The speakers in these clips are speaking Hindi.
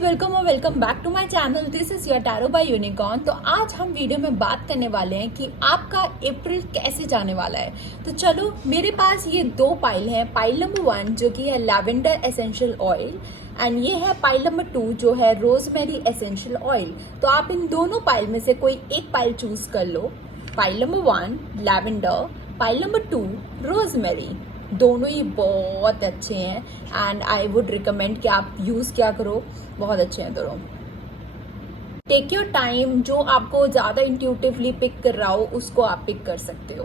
गाइज, वेलकम और welcome back to my channel. This is your tarot by unicorn. तो आज हम वीडियो में बात करने वाले हैं कि आपका अप्रैल कैसे जाने वाला है। तो चलो, मेरे पास ये दो पाइल हैं। पाइल नंबर 1 जो कि है लैवेंडर एसेंशियल ऑयल एंड ये है पाइल नंबर 2 जो है रोजमेरी एसेंशियल ऑयल। तो आप इन दोनों पाइल में से कोई एक पाइल चूज कर लो। Pile number 1 lavender, pile number 2 rosemary. दोनों ही बहुत अच्छे हैं एंड आई वुड रिकमेंड कि आप यूज़ क्या करो, बहुत अच्छे हैं दोनों। टेक योर टाइम, जो आपको ज़्यादा इंट्यूटिवली पिक कर रहा हो उसको आप पिक कर सकते हो।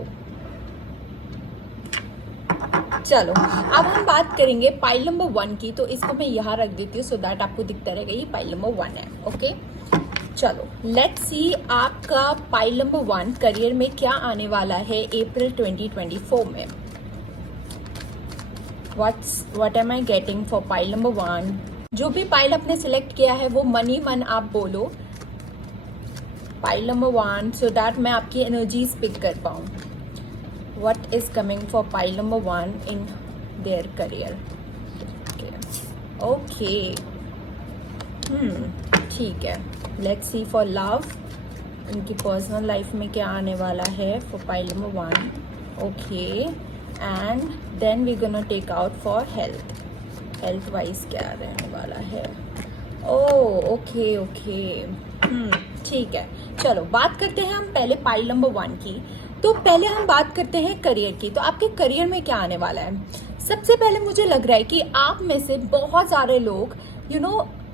चलो, अब हम बात करेंगे पाइल नंबर 1 की। तो इसको मैं यहाँ रख देती हूँ सो दैट आपको दिखता रहेगा ये पाइल नंबर 1 है। ओके, चलो लेट्स सी आपका पाइल नंबर 1 करियर में क्या आने वाला है अप्रैल 2024 में। What am I getting for pile number 1? जो भी पाइल आपने सिलेक्ट किया है वो मनी मन आप बोलो पाइल नंबर 1 सो दैट मैं आपकी एनर्जीज पिक कर पाऊँ। What is coming for pile number 1 in their career? Okay. ठीक है। Let's see for love. उनकी पर्सनल लाइफ में क्या आने वाला है for pile number 1. Okay. And then we gonna take out for health wise क्या रहने वाला है। ओके ठीक है। चलो बात करते हैं हम पहले पाइल नंबर 1 की। तो पहले हम बात करते हैं करियर की। तो आपके करियर में क्या आने वाला है। सबसे पहले मुझे लग रहा है कि आप में से बहुत सारे लोग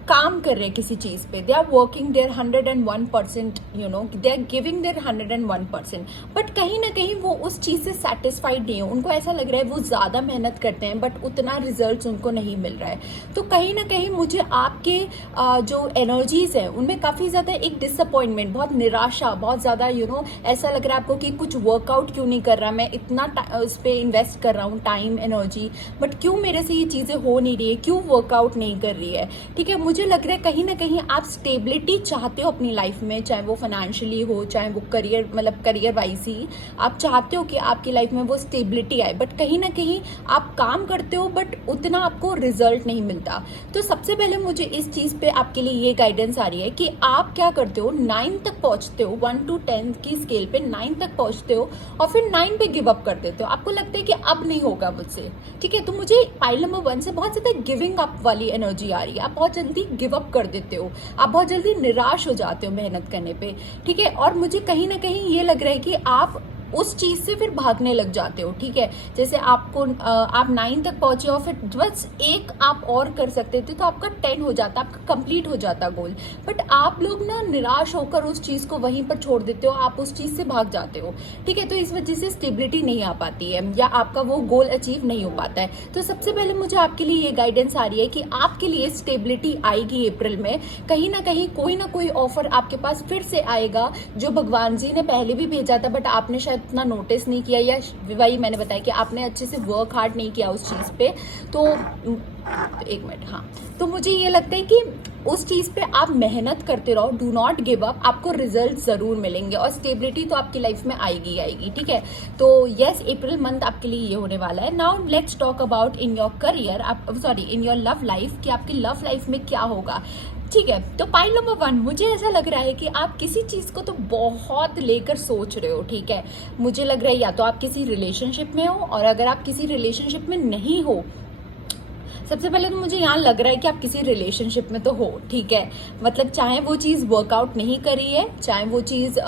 काम कर रहे हैं किसी चीज़ पे। They are working their 101%, they are giving their 101%, but कहीं ना कहीं वो उस चीज़ से सेटिस्फाइड नहीं हो। उनको ऐसा लग रहा है वो ज़्यादा मेहनत करते हैं बट उतना रिजल्ट उनको नहीं मिल रहा है। तो कहीं ना कहीं मुझे आपके जो एनर्जीज है उनमें काफ़ी ज़्यादा एक डिसअपॉइंटमेंट, बहुत निराशा, बहुत ज़्यादा ऐसा लग रहा है आपको कि कुछ वर्कआउट क्यों नहीं कर रहा, मैं इतना उस पर इन्वेस्ट कर रहा हूँ टाइम एनर्जी, बट क्यों मेरे से ये चीज़ें हो नहीं रही है, क्यों वर्कआउट नहीं कर रही है। ठीक है, मुझे लग रहा है कहीं ना कहीं आप स्टेबिलिटी चाहते हो अपनी लाइफ में, चाहे वो फाइनेंशियली हो, चाहे वो करियर वाइज ही आप चाहते हो कि आपकी लाइफ में वो स्टेबिलिटी आए, बट कहीं ना कहीं आप काम करते हो बट उतना आपको रिजल्ट नहीं मिलता। तो सबसे पहले मुझे इस चीज़ पे आपके लिए ये गाइडेंस आ रही है कि आप क्या करते हो, 9 तक पहुंचते हो, 1 to 10 की स्केल पे 9 तक पहुंचते हो और फिर 9 पे गिव अप कर देते हो। आपको लगता है कि अब नहीं होगा मुझसे। ठीक है, तो मुझे पाइल नंबर 1 से बहुत ज़्यादा गिविंग अप वाली एनर्जी आ रही है। आप बहुत जल्दी गिव अप कर देते हो, आप बहुत जल्दी निराश हो जाते हो मेहनत करने पे। ठीक है, और मुझे कहीं ना कहीं ये लग रहा है कि आप उस चीज़ से फिर भागने लग जाते हो। ठीक है, जैसे आप 9 तक पहुंचे और फिर बस एक आप और कर सकते थे तो आपका 10 हो जाता, आपका कंप्लीट हो जाता गोल, बट आप लोग ना निराश होकर उस चीज़ को वहीं पर छोड़ देते हो, आप उस चीज़ से भाग जाते हो। ठीक है, तो इस वजह से स्टेबिलिटी नहीं आ पाती है या आपका वो गोल अचीव नहीं हो पाता है। तो सबसे पहले मुझे आपके लिए ये गाइडेंस आ रही है कि आपके लिए स्टेबिलिटी आएगी अप्रैल में। कहीं ना कोई ऑफर आपके पास फिर से आएगा जो भगवान जी ने पहले भी भेजा था बट आपने शायद उतना नोटिस नहीं किया, या वही मैंने बताया कि आपने अच्छे से वर्क हार्ड नहीं किया उस चीज़ पे। तो एक मिनट, हाँ, तो मुझे ये लगता है कि उस चीज़ पे आप मेहनत करते रहो, डू नॉट गिव अप, आपको रिजल्ट ज़रूर मिलेंगे और स्टेबिलिटी तो आपकी लाइफ में आएगी। ठीक है, तो यस, अप्रैल मंथ आपके लिए ये होने वाला है। Now let's talk about in your career, in your love life, कि आपकी लव लाइफ में क्या होगा। ठीक है, तो पाइल नंबर 1 मुझे ऐसा लग रहा है कि आप किसी चीज़ को तो बहुत लेकर सोच रहे हो। ठीक है, मुझे लग रहा है या तो आप किसी रिलेशनशिप में हो, और अगर आप किसी रिलेशनशिप में नहीं हो, सबसे पहले तो मुझे यहाँ लग रहा है कि आप किसी रिलेशनशिप में तो हो। ठीक है, मतलब चाहे वो चीज़ वर्कआउट नहीं करी है, चाहे वो चीज़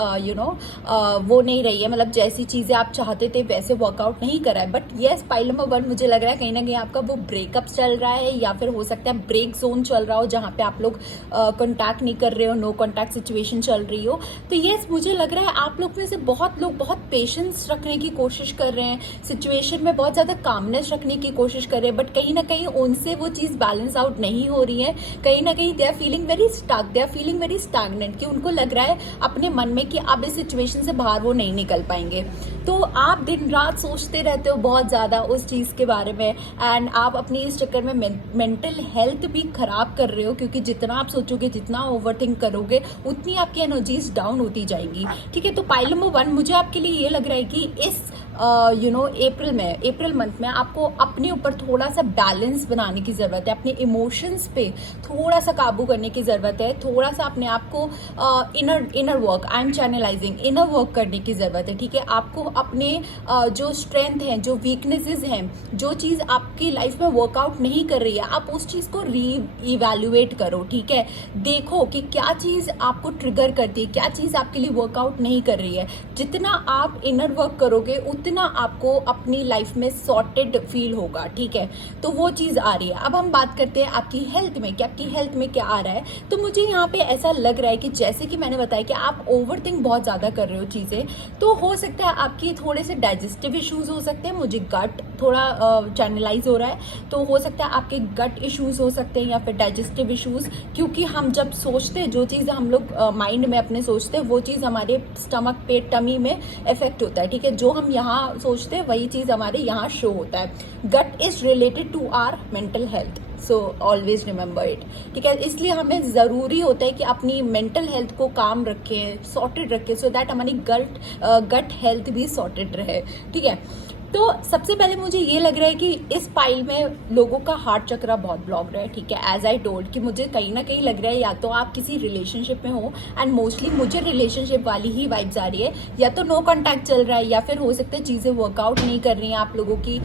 वो नहीं रही है, मतलब जैसी चीज़ें आप चाहते थे वैसे वर्कआउट नहीं करा है, बट येस पाइल नंबर 1 मुझे लग रहा है कहीं ना कहीं आपका वो ब्रेकअप चल रहा है, या फिर हो सकता है ब्रेक जोन चल रहा हो जहाँ पे आप लोग कॉन्टैक्ट नहीं कर रहे हो, नो कॉन्टैक्ट सिचुएशन चल रही हो। तो येस, मुझे लग रहा है आप लोग में से बहुत लोग बहुत पेशेंस रखने की कोशिश कर रहे हैं, सिचुएशन में बहुत ज़्यादा कामनेस रखने की कोशिश कर रहे हैं, बट कहीं ना कहीं उनसे वो चीज़ बैलेंस आउट नहीं हो रही है। कहीं ना कहीं they are feeling very stuck, they are feeling very stagnant, कि उनको लग रहा है अपने मन में कि अब इस सिचुएशन से बाहर वो नहीं निकल पाएंगे। तो आप दिन रात सोचते रहते हो बहुत ज़्यादा उस चीज़ के बारे में, एंड आप अपनी इस चक्कर में मेंटल हेल्थ भी खराब कर रहे हो, क्योंकि जितना आप सोचोगे, जितना ओवरथिंक करोगे, उतनी आपकी एनर्जीज डाउन होती जाएंगी। ठीक है, तो पाइल नंबर 1 मुझे आपके लिए ये लग रहा है कि इस अप्रैल मंथ में आपको अपने ऊपर थोड़ा सा बैलेंस बनाने की ज़रूरत है, अपने इमोशंस पे थोड़ा सा काबू करने की ज़रूरत है, थोड़ा सा अपने आप को inner work, I am channelising, inner work करने की ज़रूरत है, ठीक है। आपको अपने जो स्ट्रेंथ हैं, जो वीकनेसेस हैं, जो चीज़ आपकी लाइफ में वर्कआउट नहीं कर रही है, आप उस चीज़ को री इवैल्यूएट करो, ठीक है। देखो कि क्या चीज़ आपको ट्रिगर करती है, क्या चीज़ आपके लिए वर्कआउट नहीं कर रही है। जितना आप इनर वर्क करोगे उतना आपको अपनी लाइफ में सॉर्टेड फील होगा, ठीक है। तो वो चीज़ आ रही है। अब हम बात करते हैं आपकी हेल्थ में, कि आपकी हेल्थ में क्या आ रहा है। तो मुझे यहाँ पे ऐसा लग रहा है कि जैसे कि मैंने बताया कि आप ओवरथिंक बहुत ज़्यादा कर रहे हो चीज़ें, तो हो सकता है आपकी थोड़े से डाइजेस्टिव इश्यूज हो सकते हैं। मुझे गट थोड़ा चैनलाइज हो रहा है, तो हो सकता है आपके गट इश्यूज हो सकते हैं या फिर डाइजेस्टिव इश्यूज, क्योंकि हम जब सोचते हैं, जो चीज़ हम लोग माइंड में अपने सोचते हैं, वो चीज़ हमारे स्टमक पे, टमी में इफेक्ट होता है, ठीक है। जो हम यहाँ सोचते हैं वही चीज़ हमारे यहाँ शो होता है। Gut is related to our mental health, so always remember it, ठीक है। इसलिए हमें ज़रूरी होता है कि अपनी मेंटल हेल्थ को काम रखें, सॉर्टेड रखें, सो दैट हमारी गट हेल्थ भी सॉर्टेड रहे, ठीक है। तो सबसे पहले मुझे ये लग रहा है कि इस पाइल में लोगों का हार्ट चक्रा बहुत ब्लॉक्ड है, ठीक है। एज आई टोल्ड कि मुझे कहीं ना कहीं लग रहा है या तो आप किसी रिलेशनशिप में हो, एंड मोस्टली मुझे रिलेशनशिप वाली ही वाइब्स आ रही है, या तो नो कांटेक्ट चल रहा है, या फिर हो सकता है चीज़ें वर्कआउट नहीं कर रही हैं आप लोगों की,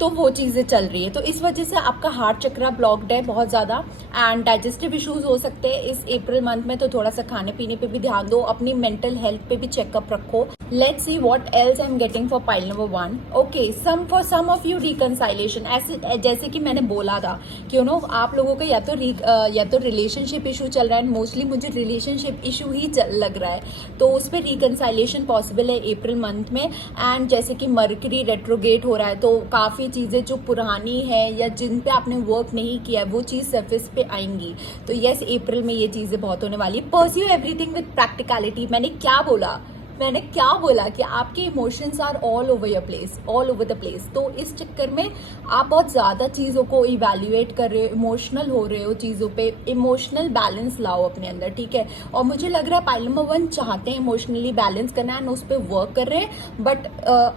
तो वो चीज़ें चल रही है। तो इस वजह से आपका हार्ट चक्रा ब्लॉक्ड है बहुत ज़्यादा, एंड डाइजेस्टिव इश्यूज हो सकते हैं इस अप्रैल मंथ में। तो थोड़ा सा खाने पीने पे भी ध्यान दो, अपनी मेंटल हेल्थ पे भी चेकअप रखो। Let's see what else I am getting for pile number 1। Okay, for some of you reconciliation, ऐसे जैसे कि मैंने बोला था कि आप लोगों का या तो रिलेशनशिप इशू चल रहा है, मोस्टली मुझे रिलेशनशिप इशू ही लग रहा है, तो उस पर रिकंसाइलेशन पॉसिबल है अप्रैल मंथ में। एंड जैसे कि मर्करी रेट्रोगेट हो रहा है, तो काफ़ी चीज़ें जो पुरानी है या जिन पे आपने वर्क नहीं किया है, वो चीज़ सरफेस पे आएंगी। तो यस, अप्रैल में ये चीज़ें बहुत होने वाली है। Pursue everything with practicality. मैंने क्या बोला कि आपके emotions are all over the place. तो इस चक्कर में आप बहुत ज़्यादा चीज़ों को इवैल्यूएट कर रहे हो, इमोशनल हो रहे हो चीज़ों पे। इमोशनल बैलेंस लाओ अपने अंदर, ठीक है। और मुझे लग रहा है पाइल नंबर 1 चाहते हैं इमोशनली बैलेंस करना, एंड उस पर वर्क कर रहे हैं, बट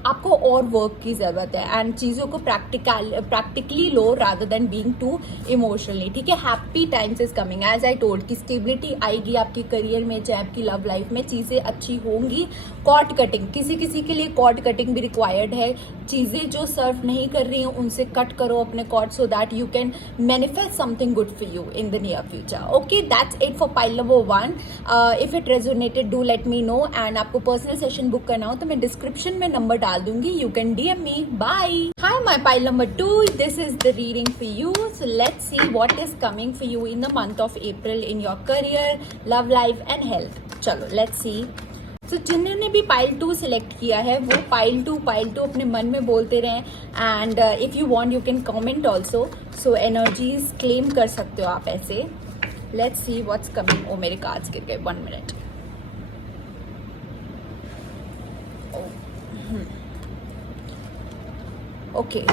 आपको और वर्क की ज़रूरत है, एंड चीज़ों को प्रैक्टिकली लो rather than being too emotionally, ठीक है। Happy times is coming, as I told कि स्टेबिलिटी आएगी आपके करियर में, चाहे आपकी लव लाइफ में चीज़ें अच्छी होंगी। कॉर्ड कटिंग, किसी के लिए कॉर्ड कटिंग भी रिक्वायर्ड है। चीज़ें जो सर्व नहीं कर रही हैं उनसे कट करो अपने cord, so that you can manifest something good for you in the near future. Okay, that's it for pile number 1। If it resonated do let me know, and आपको पर्सनल सेशन बुक करना हो तो मैं डिस्क्रिप्शन में नंबर डाल दूंगी, you can DM me. Bye. Hi my pile number 2, this is the reading for you. So let's see what is coming for you in the month of April in your career, love life and health. चलो लेट्स सी। तो जिन्होंने भी पाइल 2 सिलेक्ट किया है वो पाइल 2 अपने मन में बोलते रहें, and if you want you can comment also, so energies claim कर सकते हो आप ऐसे। Let's see what's coming. ओ मेरे कार्ड्स गिर गए, 1 minute. Okay,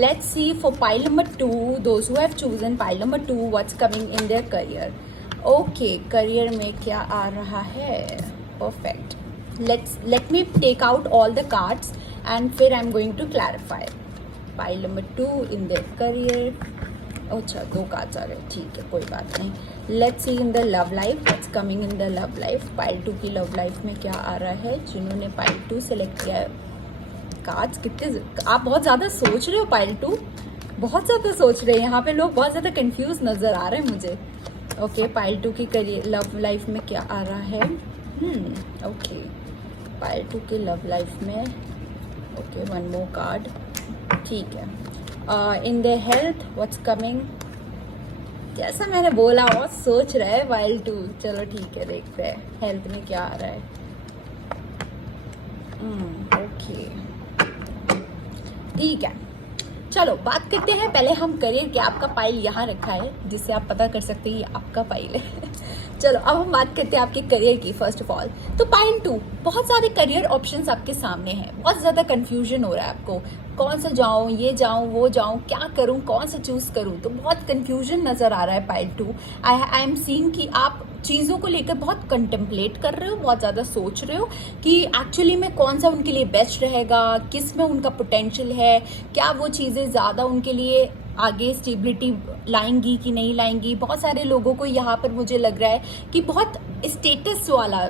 let's see for pile number 2, those who have chosen pile number 2, what's coming in their career. Okay, career में क्या आ रहा है? Perfect. Let me take out all the cards and फिर I'm going to clarify. Pile number 2 in their career. अच्छा, 2 cards आ रहे हैं, ठीक है, कोई बात नहीं। Let's see in the love life, what's coming in the love life. Pile 2 की love life में क्या आ रहा है? जिन्होंने pile 2 select किया है, कार्ड्स कितने, आप बहुत ज़्यादा सोच रहे हो पाइल 2, बहुत ज़्यादा सोच रहे हैं यहाँ पे लोग, बहुत ज़्यादा कंफ्यूज नज़र आ रहे हैं मुझे। ओके, पाइल 2 की करियर लव लाइफ में क्या आ रहा है? ओके, पाइल 2 की लव लाइफ में, ओके, 1 मोर कार्ड, ठीक है। In the health what's coming, जैसा मैंने बोला बहुत सोच रहा है पाइल 2। चलो ठीक है, देखते हैं हेल्थ में क्या आ रहा है। ओके, ठीक है, चलो बात करते हैं पहले हम करियर के। आपका पाइल यहाँ रखा है जिससे आप पता कर सकते हैं ये आपका पाइल है। चलो अब हम बात करते हैं आपके करियर की। फर्स्ट ऑफ ऑल तो पाइल 2, बहुत सारे करियर ऑप्शंस आपके सामने हैं, बहुत ज़्यादा कंफ्यूजन हो रहा है आपको, कौन सा जाऊँ, ये जाऊँ, वो जाऊँ, क्या करूँ, कौन सा चूज़ करूँ। तो बहुत कन्फ्यूजन नज़र आ रहा है पाइल 2। आई एम सीइंग कि आप चीज़ों को लेकर बहुत कंटेम्पलेट कर रहे हो, बहुत ज़्यादा सोच रहे हो कि एक्चुअली में कौन सा उनके लिए बेस्ट रहेगा, किस में उनका पोटेंशियल है, क्या वो चीज़ें ज़्यादा उनके लिए आगे स्टेबिलिटी लाएंगी कि नहीं लाएंगी। बहुत सारे लोगों को यहाँ पर मुझे लग रहा है कि बहुत स्टेटस वाला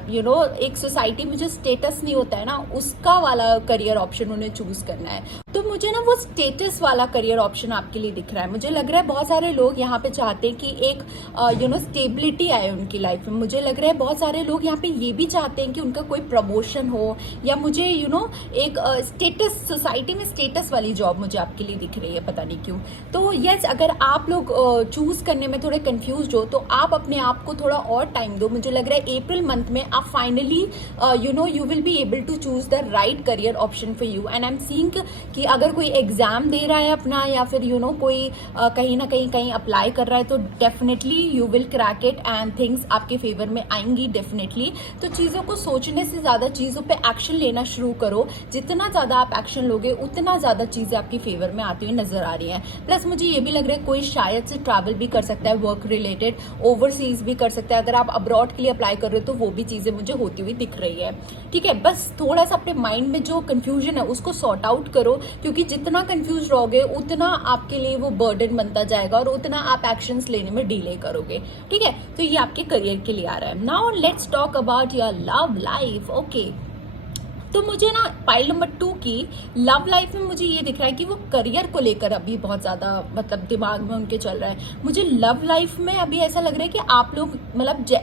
एक सोसाइटी में जो स्टेटस नहीं होता है ना, उसका वाला करियर ऑप्शन उन्हें चूज करना है। तो मुझे ना वो स्टेटस वाला करियर ऑप्शन आपके लिए दिख रहा है। मुझे लग रहा है बहुत सारे लोग यहाँ पे चाहते हैं कि एक स्टेबिलिटी आए उनकी लाइफ में। मुझे लग रहा है बहुत सारे लोग यहाँ पे ये भी चाहते हैं कि उनका कोई प्रमोशन हो, या मुझे एक स्टेटस, सोसाइटी में स्टेटस वाली जॉब मुझे आपके लिए दिख रही है, पता नहीं क्यों। तो यस, अगर आप लोग चूज करने में थोड़े कंफ्यूज हो तो आप अपने आप को थोड़ा और टाइम दो। मुझे लग रहा है अप्रैल मंथ में आप finally you will be able to choose the right career option for you. And I am seeing कि अगर कोई एग्जाम दे रहा है अपना, या फिर कोई कहीं ना कहीं अप्लाई कर रहा है, तो definitely you will crack it and things आपके फेवर में आएंगी डेफिनेटली। तो चीज़ों को सोचने से ज़्यादा चीज़ों पे एक्शन लेना शुरू करो। जितना ज़्यादा आप एक्शन लोगे उतना ज़्यादा चीज़ें आपके फेवर में आती हुई नजर आ रही हैं। प्लस मुझे ये भी लग रहा है कोई शायद से ट्रैवल भी कर सकता है, वर्क रिलेटेड, ओवरसीज भी कर सकता है। अगर आप अब्रॉड के लिए अप्लाई कर रहे हो तो वो भी चीज़ें मुझे होती हुई दिख रही है। ठीक है, बस थोड़ा सा अपने माइंड में जो कंफ्यूजन है उसको सॉर्ट आउट करो, क्योंकि जितना कंफ्यूज रहोगे उतना आपके लिए वो बर्डन बनता जाएगा और उतना आप एक्शंस लेने में डिले करोगे। ठीक है, तो ये आपके करियर के लिए आ रहा है। Now let's talk about your love life. Okay, तो मुझे ना पाइल नंबर 2 की लव लाइफ में मुझे ये दिख रहा है कि वो करियर को लेकर अभी बहुत ज़्यादा दिमाग में उनके चल रहा है। मुझे लव लाइफ में अभी ऐसा लग रहा है कि आप लोग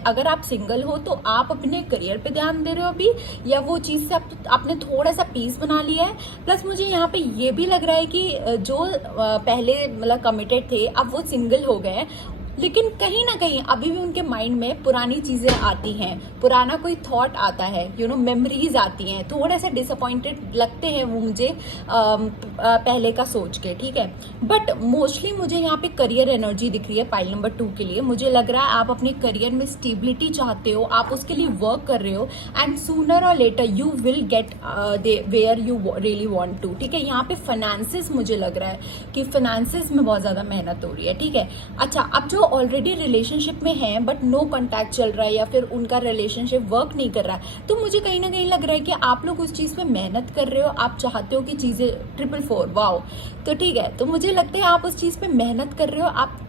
अगर आप सिंगल हो तो आप अपने करियर पे ध्यान दे रहे हो अभी, या वो चीज़ से आपने थोड़ा सा पीस बना लिया है। प्लस मुझे यहाँ पे ये भी लग रहा है कि जो पहले कमिटेड थे अब वो सिंगल हो गए हैं, लेकिन कहीं ना कहीं अभी भी उनके माइंड में पुरानी चीज़ें आती हैं, पुराना कोई थॉट आता है, मेमोरीज आती हैं। थोड़ा सा डिसअपॉइंटेड लगते हैं वो मुझे पहले का सोच के। ठीक है, बट मोस्टली मुझे यहाँ पे करियर एनर्जी दिख रही है पाइल नंबर 2 के लिए। मुझे लग रहा है आप अपने करियर में स्टेबिलिटी चाहते हो, आप उसके लिए वर्क कर रहे हो, एंड सूनर और later you will get where you really want to. ठीक है, यहाँ पे फाइनेंसेस मुझे लग रहा है कि फाइनेंसेस में बहुत ज़्यादा मेहनत हो रही है। ठीक है, अच्छा, अब जो ऑलरेडी रिलेशनशिप में है बट नो कॉन्टैक्ट चल रहा है, या फिर उनका रिलेशनशिप वर्क नहीं कर रहा है, तो मुझे कहीं ना कहीं लग रहा है कि आप लोग उस चीज़ पे मेहनत कर रहे हो, आप चाहते हो कि चीज़ें 444 वाओ। तो ठीक है, तो मुझे लगता है आप उस चीज़ पे मेहनत कर रहे हो, आप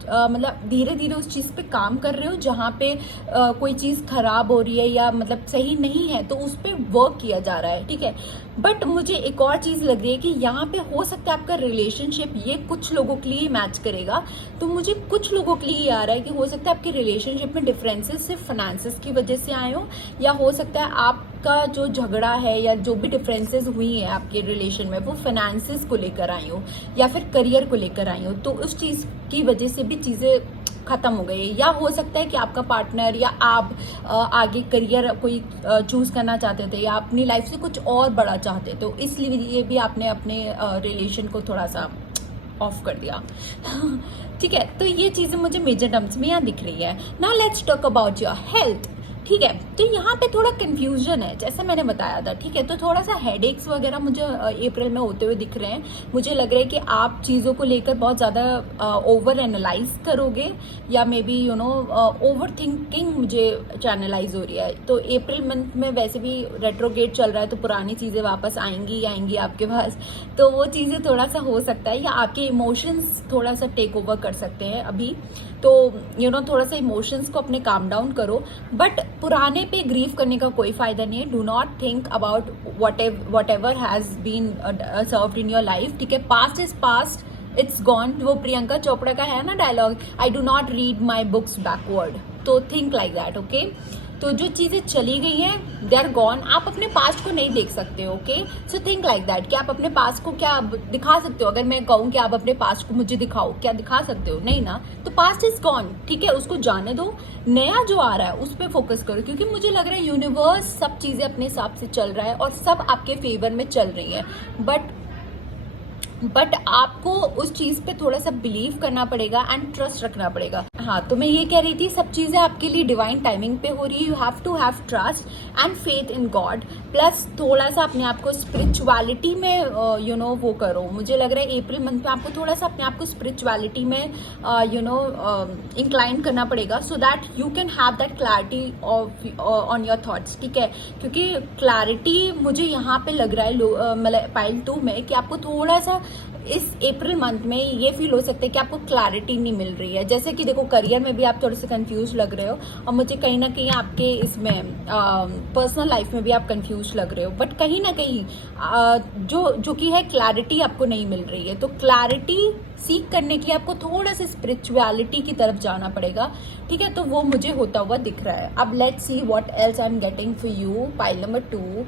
धीरे धीरे उस चीज़ पे काम कर रहे हो। जहाँ पे कोई चीज़ खराब हो रही है या सही नहीं है तो उस पर वर्क किया जा रहा है। ठीक है, बट मुझे एक और चीज़ लग रही है कि यहाँ पे हो सकता है आपका रिलेशनशिप ये कुछ लोगों के लिए मैच करेगा। तो मुझे कुछ लोगों के लिए आ रहा है कि हो सकता है आपके रिलेशनशिप में डिफरेंसेस सिर्फ फाइनेंसेस की वजह से आए हो, या हो सकता है आपका जो झगड़ा है या जो भी डिफरेंसेस हुई है आपके रिलेशन में वो फाइनेंसेस को लेकर आई हो, या फिर करियर को लेकर आई हो। तो उस चीज़ की वजह से भी चीज़ें खत्म हो गई, या हो सकता है कि आपका पार्टनर या आप आगे करियर कोई चूज करना चाहते थे, या अपनी लाइफ से कुछ और बड़ा चाहते, तो इसलिए भी आपने अपने रिलेशन को थोड़ा सा ऑफ कर दिया। ठीक है, तो ये चीज़ें मुझे मेजर टर्म्स में यहाँ दिख रही है। Now let's talk about your health. ठीक है, तो यहाँ पे थोड़ा कंफ्यूजन है जैसे मैंने बताया था। ठीक है, तो थोड़ा सा हेडेक्स वगैरह मुझे अप्रैल में होते हुए दिख रहे हैं। मुझे लग रहा है कि आप चीज़ों को लेकर बहुत ज़्यादा ओवर एनालाइज करोगे, या मे बी ओवर थिंकिंग मुझे चैनलाइज हो रही है। तो अप्रैल मंथ में वैसे भी रेट्रोगेट चल रहा है, तो पुरानी चीज़ें वापस आएंगी आपके पास, तो वो चीज़ें थोड़ा सा हो सकता है, या आपके इमोशंस थोड़ा सा टेक ओवर कर सकते हैं अभी। तो थोड़ा सा इमोशंस को अपने काम डाउन करो, बट पुराने पे ग्रीव करने का कोई फायदा नहीं है। Do not think about whatever has been served in your life. ठीक है, past is past, it's gone. वो प्रियंका चोपड़ा का है ना dialogue, I do not read my books backward. तो थिंक लाइक दैट। ओके, तो जो चीज़ें चली गई हैं दे आर गॉन। आप अपने पास्ट को नहीं देख सकते। Okay, so think like that कि आप अपने पास्ट को क्या दिखा सकते हो। अगर मैं कहूँ कि आप अपने पास्ट को मुझे दिखाओ, क्या दिखा सकते हो? नहीं ना। तो पास्ट इज गॉन। ठीक है, उसको जाने दो, नया जो आ रहा है उस पर फोकस करो, क्योंकि मुझे लग रहा है यूनिवर्स सब चीज़ें अपने हिसाब से चल रहा है और सब आपके फेवर में चल रही है। बट आपको उस चीज़ पे थोड़ा सा बिलीव करना पड़ेगा एंड ट्रस्ट रखना पड़ेगा। हाँ, तो मैं ये कह रही थी सब चीज़ें आपके लिए डिवाइन टाइमिंग पे हो रही है। You have to have trust and faith in God, plus थोड़ा सा अपने आप को स्पिरिचुअलिटी में वो करो। मुझे लग रहा है अप्रैल मंथ में आपको थोड़ा सा अपने आप को स्पिरिचुअलिटी में इंक्लाइन करना पड़ेगा, सो that you can have that clarity of on your thoughts, ठीक है। क्योंकि क्लैरिटी मुझे यहाँ पे लग रहा है मतलब पाइल 2 में कि आपको थोड़ा सा इस अप्रैल मंथ में ये फील हो सकता है कि आपको क्लैरिटी नहीं मिल रही है। जैसे कि देखो करियर में भी आप थोड़े से कंफ्यूज लग रहे हो, और मुझे कहीं ना कहीं आपके इसमें पर्सनल लाइफ में भी आप कंफ्यूज लग रहे हो, बट कहीं ना कहीं जो कि है क्लैरिटी आपको नहीं मिल रही है। तो क्लैरिटी सीख करने के लिए आपको थोड़ा सा स्पिरिचुअलिटी की तरफ जाना पड़ेगा, ठीक है। तो वो मुझे होता हुआ दिख रहा है। अब let's see what else I am getting for you, pile number 2।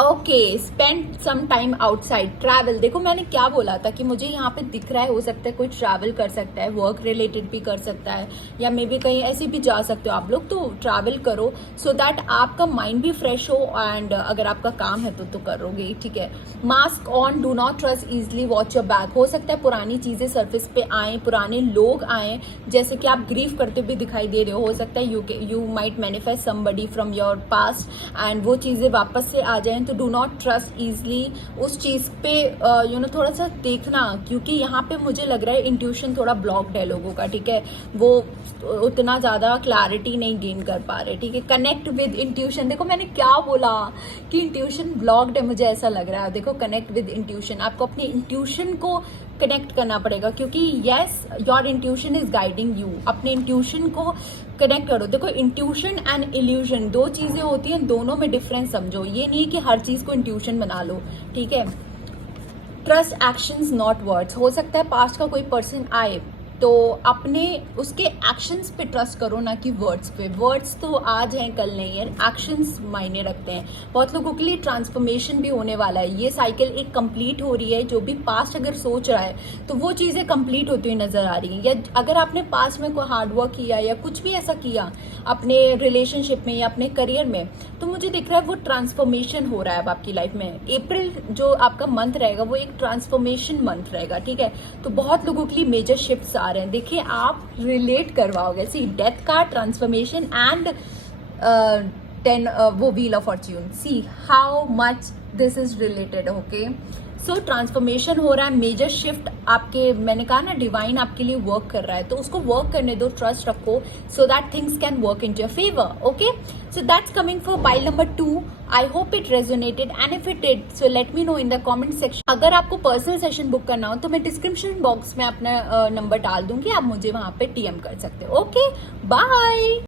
Okay, spend some time outside, travel. देखो मैंने क्या बोला था कि मुझे यहाँ पे दिख रहा है, हो सकता है कोई ट्रैवल कर सकता है, वर्क रिलेटेड भी कर सकता है, या मे बी कहीं ऐसे भी जा सकते हो आप लोग। तो ट्रैवल करो सो दैट आपका माइंड भी फ्रेश हो, एंड अगर आपका काम है तो करोगे, ठीक है। Mask on, do not trust easily, watch your back. हो सकता है पुरानी चीजें सर्फेस पे आए, पुराने लोग आए, जैसे कि आप ग्रीफ करते हुए दिखाई दे रहे हो सकता है you might manifest somebody from your past, and वो चीजें वापस से आ जाएं। तो डू नॉट ट्रस्ट इजली, उस चीज पे थोड़ा सा देखना, क्योंकि यहाँ पे मुझे लग रहा है इंट्यूशन थोड़ा ब्लॉक्ड है लोगों का, ठीक है। वो उतना ज्यादा क्लैरिटी नहीं गेन कर पा रहे, ठीक है। कनेक्ट विद इंट्यूशन, देखो मैंने क्या बोला कि इंट्यूशन ब्लॉक्ड है, मुझे ऐसा लग रहा है। देखो कनेक्ट विद इंट्यूशन, आपको अपने इंट्यूशन को कनेक्ट करना पड़ेगा, क्योंकि yes your intuition is guiding you. अपने इंट्यूशन को कनेक्ट करो। देखो इंट्यूशन एंड इल्यूजन दो चीजें होती हैं, दोनों में डिफरेंस समझो। ये नहीं कि हर चीज को इंट्यूशन बना लो, ठीक है। ट्रस्ट एक्शंस नॉट वर्ड्स, हो सकता है पास्ट का कोई पर्सन आए तो अपने उसके एक्शंस पे ट्रस्ट करो, ना कि वर्ड्स पे। वर्ड्स तो आज हैं कल नहीं है, एक्शंस मायने रखते हैं। बहुत लोगों के लिए ट्रांसफॉर्मेशन भी होने वाला है, ये साइकिल एक कंप्लीट हो रही है। जो भी पास्ट अगर सोच रहा है तो वो चीज़ें कंप्लीट होती हुई नजर आ रही हैं। या अगर आपने पास्ट में कोई हार्डवर्क किया या कुछ भी ऐसा किया अपने रिलेशनशिप में या अपने करियर में, तो मुझे दिख रहा है वो ट्रांसफॉर्मेशन हो रहा है अब आपकी लाइफ में। अप्रैल जो आपका मंथ रहेगा वो एक ट्रांसफॉर्मेशन मंथ रहेगा, ठीक है। तो बहुत लोगों के लिए मेजर शिफ्ट्स आ रहे हैं, देखिए आप रिलेट करवाओगे। सी डेथ का ट्रांसफॉर्मेशन एंड 10 वो wheel of Fortune, see how much this is related, okay. So transformation हो रहा है, मेजर शिफ्ट आपके, मैंने कहा ना डिवाइन आपके लिए वर्क कर रहा है, तो उसको वर्क करने दो, ट्रस्ट रखो, so that things can work in your favour, okay. So that's coming for pile number 2. I hope it resonated, and if it did, so let me know in the comment section. अगर आपको पर्सनल सेशन बुक करना हो तो मैं डिस्क्रिप्शन बॉक्स में अपना नंबर डाल दूंगी, आप मुझे वहां पे DM कर सकते हो। Okay, bye.